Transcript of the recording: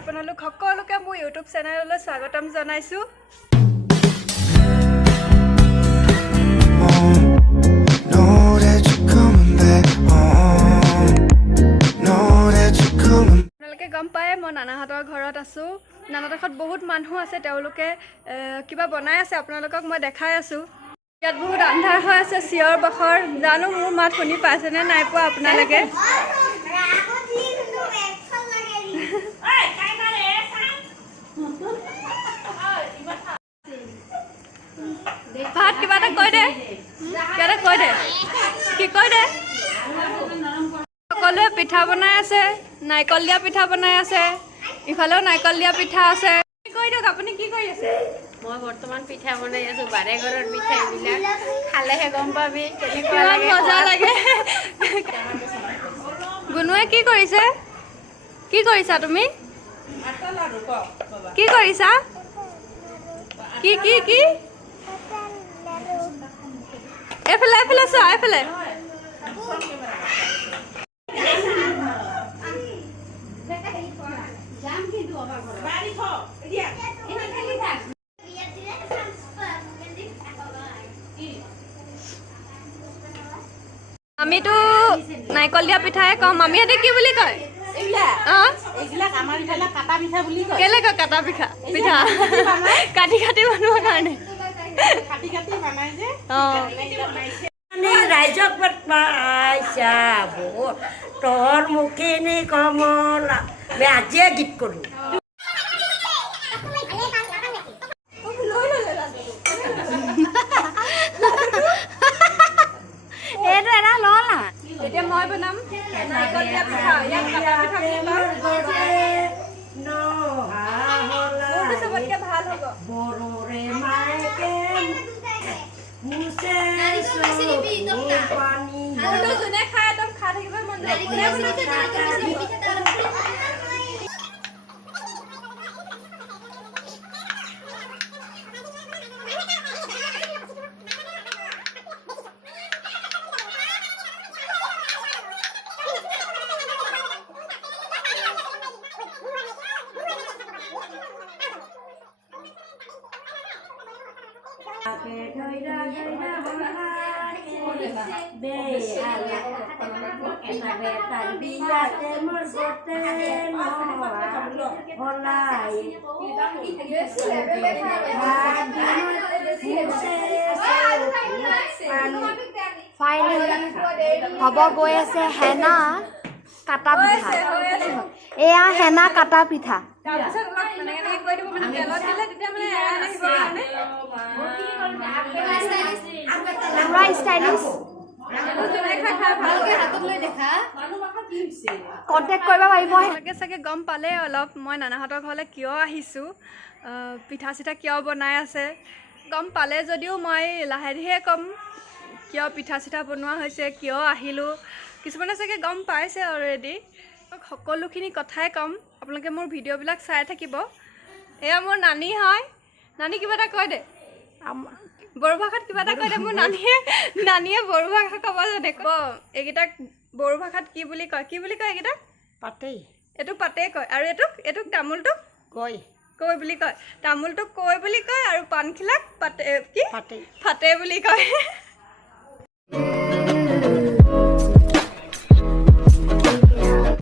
আপোনালোক সকলোকে মোৰ ইউটিউব চেনেললৈ স্বাগতম জনাইছোঁ। আপোনালোকে গম পায় মই নানাহঁতৰ ঘৰত আছোঁ। নানাহঁতৰ বহুত মানুহ আছে, তেওঁলোকে কিবা বনাই আছে, আপোনালোকক মই দেখাই আছোঁ। ইয়াত বহুত আন্ধাৰ হৈ আছে, চিঞৰ বাখৰ, জানো মোৰ মাত শুনি পাইছেনে নাই পোৱা আপোনালোকে। ভাত কিবা এটা কৈ দে, কিবা এটা কৈ দে, কি কৈ দে। সকলোৱে পিঠা বনাই আছে, নাৰিকল দিয়া পিঠা বনাই আছে, ইফালেও নাৰিকল দিয়া পিঠা আছে। কৈ দিয়ক আপুনি কি কৰি আছে? মই বৰ্তমান পিঠা বনাই আছো, বাৰে ঘৰৰ পিঠা এইবিলাক খালেহে গম পাবি কেনেকুৱা লাগে, মজা লাগে। গুণুৱে কি কৰিছে? কি কৰিছা তুমি? কি কৰিছা? কি কি কি এইফালে এইফালে চোৱা, এইফালে আমিতো নাৰিকল দিয়া পিঠাই কম। মামীহঁতে কি বুলি কয়? কেলে কয় কাটা পিঠা? পিঠা কাটি কাটি বনোৱাৰ কাৰণে ৰাইজক পাইছা তোৰ মুখিনী কমলা আজিয়ে গীত কৰো। এইটো এটা ললা, এতিয়া মই বনাম নাৰিকল দিয়া পিঠা। ইয়াত কাটা পিঠা বুলি কয়। মোৰটো চবতকে ভাল হ'ব। মোৰটো যোনে খাই একদম খাই থাকিব মন যায়। হ'ব গৈ আছে হেনা কাটা পিঠা। এয়া হেনা কাটা পিঠা। পুৰা ষ্টাইলিছ। কণ্টেক্ট কৰিব পাৰিব। চাগে গম পালে অলপ মই নানাহঁতৰ ঘৰলৈ কিয় আহিছোঁ, পিঠা চিঠা কিয় বনাই আছে। গম পালে যদিও মই লাহে ধীৰে ক'ম কিয় পিঠা চিঠা বনোৱা হৈছে, কিয় আহিলোঁ। কিছুমানে চাগে গম পাইছে অলৰেডি। সকলোখিনি কথাই ক'ম, আপোনালোকে মোৰ ভিডিঅ'বিলাক চাই থাকিব। এয়া মোৰ নানী হয়। নানী কিবা এটা কৈ দে, বড়ো ভাষাত কিবা এটা কৈ দে। মোৰ নানীয়ে বড়ো ভাষা ক'ব জানে। এইকেইটাক বড়ো ভাষাত কি বুলি কয়? কি বুলি কয় এইকেইটাক? পাতেই। এইটোক পাতেই কয়। আৰু এইটোক তামোলটোক কয় কৈ বুলি কয়। তামোলটোক কৈ বুলি কয় আৰু পাণখিলাক পাতে কি পাতেই ফাটে বুলি কয়।